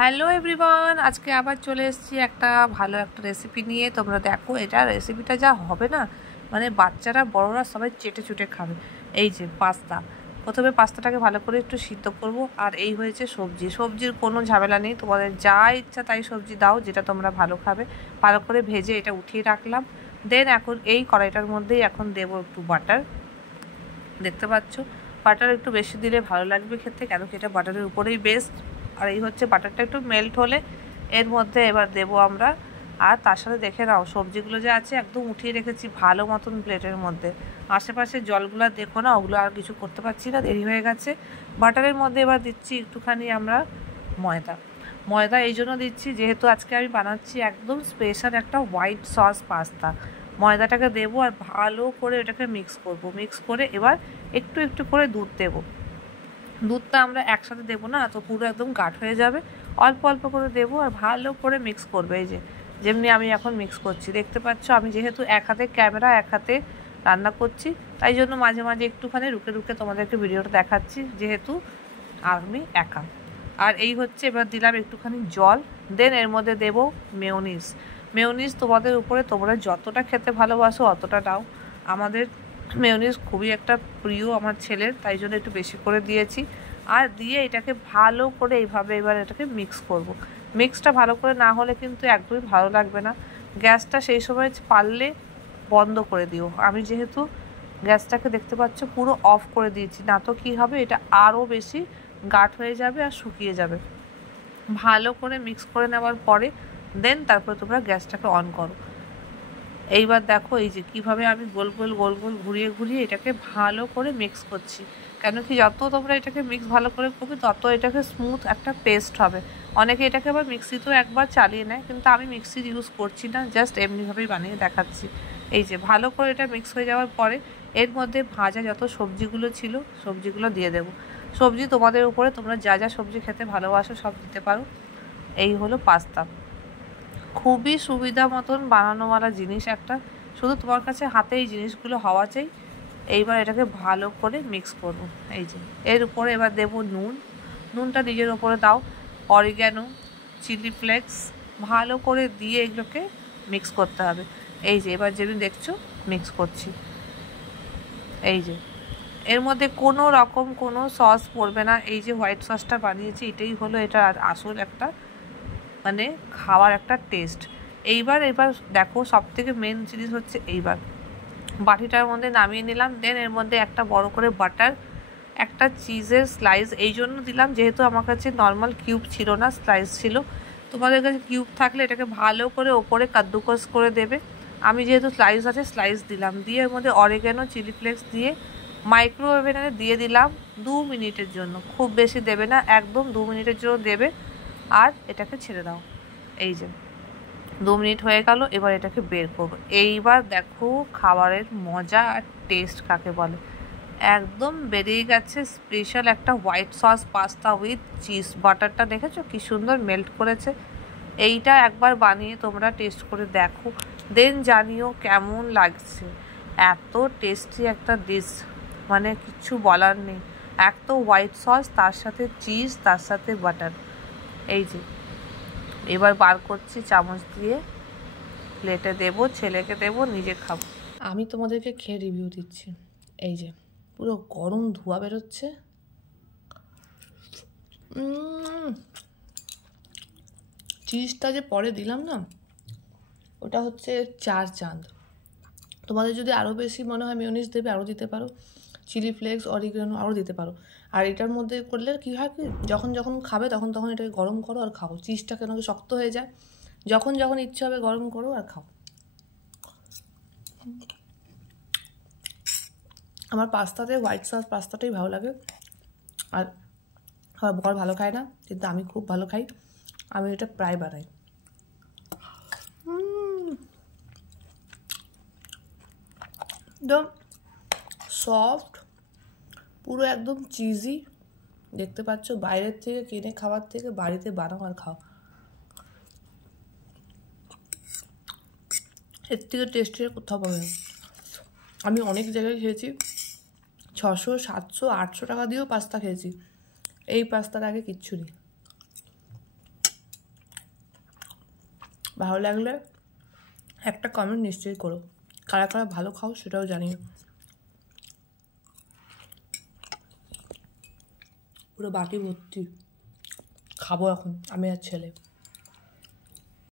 Hello everyone, আজকে আবার চলে এসেছি একটা ভালো একটা রেসিপি নিয়ে। তোমরা দেখো, এটা রেসিপিটা যা হবে না, মানে বাচ্চারা বড়রা সবাই চেটে চুটে খাবে। এই যে পাস্তা, প্রথমে পাস্তাটাকে ভালো করে একটু সিদ্ধ করব। আর এই হয়েছে সবজির কোনো ঝামেলা নেই, তোমাদের যা ইচ্ছা তাই সবজি দাও, যেটা তোমরা ভালো খাবে। ভালো করে ভেজে এটা উঠিয়ে রাখলাম। দেন এখন এই কড়াইটার মধ্যেই এখন দেবো একটু বাটার। দেখতে পাচ্ছ, বাটার একটু বেশি দিলে ভালো লাগবে খেতে, কেন কি এটা বাটারের উপরেই বেস্ট। আর এই হচ্ছে বাটারটা একটু মেল্ট হলে এর মধ্যে এবার দেবো আমরা। আর তার সাথে দেখে নাও, সবজিগুলো যে আছে একদম উঠিয়ে রেখেছি ভালো মতন প্লেটের মধ্যে। আশেপাশে জলগুলো দেখো না, ওগুলো আর কিছু করতে পারছি না, দেরি হয়ে গেছে। বাটারের মধ্যে এবার দিচ্ছি একটুখানি আমরা ময়দা এই জন্য দিচ্ছি, যেহেতু আজকে আমি বানাচ্ছি একদম স্পেশাল একটা হোয়াইট সস পাস্তা। ময়দাটাকে দেবো আর ভালো করে এটাকে মিক্স করে এবার একটু একটু করে দুধ দেবো। দুধটা আমরা একসাথে দেবো না, তো পুরো একদম গাঢ় হয়ে যাবে। অল্প অল্প করে দেবো আর ভালো করে মিক্স করবে। এই যে যেমনি আমি এখন মিক্স করছি, দেখতে পাচ্ছ আমি যেহেতু এক হাতে ক্যামেরা এক হাতে রান্না করছি, তাই জন্য মাঝে মাঝে একটুখানি রুকে রুকে তোমাদেরকে ভিডিওটা দেখাচ্ছি, যেহেতু আমি একা। আর এই হচ্ছে, এবার দিলাম একটুখানি জল। দেন এর মধ্যে দেবো মেয়োনিজ তোমাদের উপরে, তোমরা যতটা খেতে ভালোবাসো অতটা দাও। আমাদের মেয়োনিজ খুবই একটা প্রিয় আমার ছেলের, তাই জন্য একটু বেশি করে দিয়েছি। আর দিয়ে এটাকে ভালো করে এইভাবে এবার এটাকে মিক্স করব। মিক্সটা ভালো করে না হলে কিন্তু একদমই ভালো লাগবে না। গ্যাসটা সেই সময় পারলে বন্ধ করে দিও। আমি যেহেতু গ্যাসটাকে দেখতে পাচ্ছ পুরো অফ করে দিয়েছি, না তো কী হবে, এটা আরও বেশি গাঢ় হয়ে যাবে আর শুকিয়ে যাবে। ভালো করে মিক্স করে নেওয়ার পরে দেন তারপরে তোমরা গ্যাসটাকে অন করো। এইবার দেখো এই যে কীভাবে আমি গোল গোল ঘুরিয়ে ঘুরিয়ে এটাকে ভালো করে মিক্স করছি, কেন কি যত তোমরা এটাকে মিক্স ভালো করে করবে তত এটাকে স্মুথ একটা পেস্ট হবে। অনেকে এটাকে আবার মিক্সিতেও একবার চালিয়ে নেয়, কিন্তু আমি মিক্সি ইউজ করছি না, জাস্ট এমনিভাবেই বানিয়ে দেখাচ্ছি। এই যে ভালো করে এটা মিক্স হয়ে যাওয়ার পরে এর মধ্যে ভাজা যত সবজিগুলো ছিল সবজিগুলো দিয়ে দেবো। সবজি তোমাদের উপরে, তোমরা যা যা সবজি খেতে ভালোবাসো সব দিতে পারো। এই হলো পাস্তা, খুবই সুবিধা মতন বানানোওয়ালা জিনিস একটা, শুধু তোমার কাছে হাতে এই জিনিসগুলো হওয়া চাই। এইবার এটাকে ভালো করে মিক্স করব। এই যে এর উপরে এবার দেবো নুনটা নিজের ওপরে দাও, অরিগ্যানো, চিলি ফ্লেক্স ভালো করে দিয়ে এগুলোকে মিক্স করতে হবে। এই যে এবার যেমনি দেখছো মিক্স করছি। এই যে এর মধ্যে কোনো রকম কোনো সস পড়বে না, এই যে হোয়াইট সসটা বানিয়েছি এটাই হলো এটা আসল একটা মানে খাওয়ার একটা টেস্ট। এইবার দেখো, সব থেকে মেন জিনিস হচ্ছে এইবার বাটিটার মধ্যে নামিয়ে নিলাম। দেন এর মধ্যে একটা বড় করে বাটার, একটা চিজের স্লাইস এই জন্য দিলাম যেহেতু আমার কাছে নর্মাল কিউব ছিল না, স্লাইস ছিল। তোমাদের কাছে কিউব থাকলে এটাকে ভালো করে ওপরে কাদ্দুকস করে দেবে। আমি যেহেতু স্লাইস আছে স্লাইস দিলাম, দিয়ে এর মধ্যে অরিগ্যানো, চিলি ফ্লেক্স দিয়ে মাইক্রোওভেনে দিয়ে দিলাম 2 মিনিটের জন্য। খুব বেশি দেবে না, একদম 2 মিনিটের জন্য দেবে। আর এটাকে ছেড়ে দাও। এই যে 2 মিনিট হয়ে গেল, এবার এটাকে বের করবো। এইবার দেখো খাবারের মজা আর টেস্ট কাকে বলে, একদম বেরিয়ে গেছে স্পেশাল একটা white sauce pasta with cheese. বাটারটা দেখেছো কি সুন্দর মেল্ট করেছে। এইটা একবার বানিয়ে তোমরা টেস্ট করে দেখো, দেন জানিও কেমন লাগছে। এত টেস্টি একটা ডিশ, মানে কিচ্ছু বলার নেই। এক তো হোয়াইট সস, তার সাথে চিজ, তার সাথে বাটার। এই যে এবার বার করছি চামচ দিয়ে, প্লেটে দেবো, ছেলেকে দেবো, নিজে খাবো। আমি তোমাদেরকে খেয়ে রিভিউ দিচ্ছি। এই যে পুরো গরম ধোঁয়া বেরোচ্ছে। চিজটা যে পরে দিলাম না, ওটা হচ্ছে 4 চাঁদ। তোমাদের যদি আরও বেশি মনে হয় মেয়োনিজ দেবে আরও দিতে পারো, চিলি ফ্লেক্স, অরিগ্যানো আরও দিতে পারো। আর এটার মধ্যে করলে কী হয় কি, যখন যখন খাবে তখন তখন এটাকে গরম করো আর খাও। চিজটা কেন কি শক্ত হয়ে যায়, যখন যখন ইচ্ছে হবে গরম করো আর খাও। আমার পাস্তাতে হোয়াইট সস পাস্তাটাই ভালো লাগে। আর আমার বর ভালো খায় না, কিন্তু আমি খুব ভালো খাই, আমি এটা প্রায় বানাই। একদম সফট, পুরো একদম চিজি। দেখতে পাচ্ছ, বাইরের থেকে কিনে খাওয়ার থেকে বাড়িতে বানাও আর খাও, এর থেকে টেস্টি আর কোথাও পাবে না। আমি অনেক জায়গায় খেয়েছি, 600, 700, 800 টাকা দিয়েও পাস্তা খেয়েছি, এই পাস্তার আগে কিচ্ছু নেই। ভালো লাগলে একটা কমেন্ট নিশ্চয়ই করো, কারা কারা ভালো খাও সেটাও জানিও। পুরো বাটি ভর্তি খাবো এখন আমি আর ছেলে।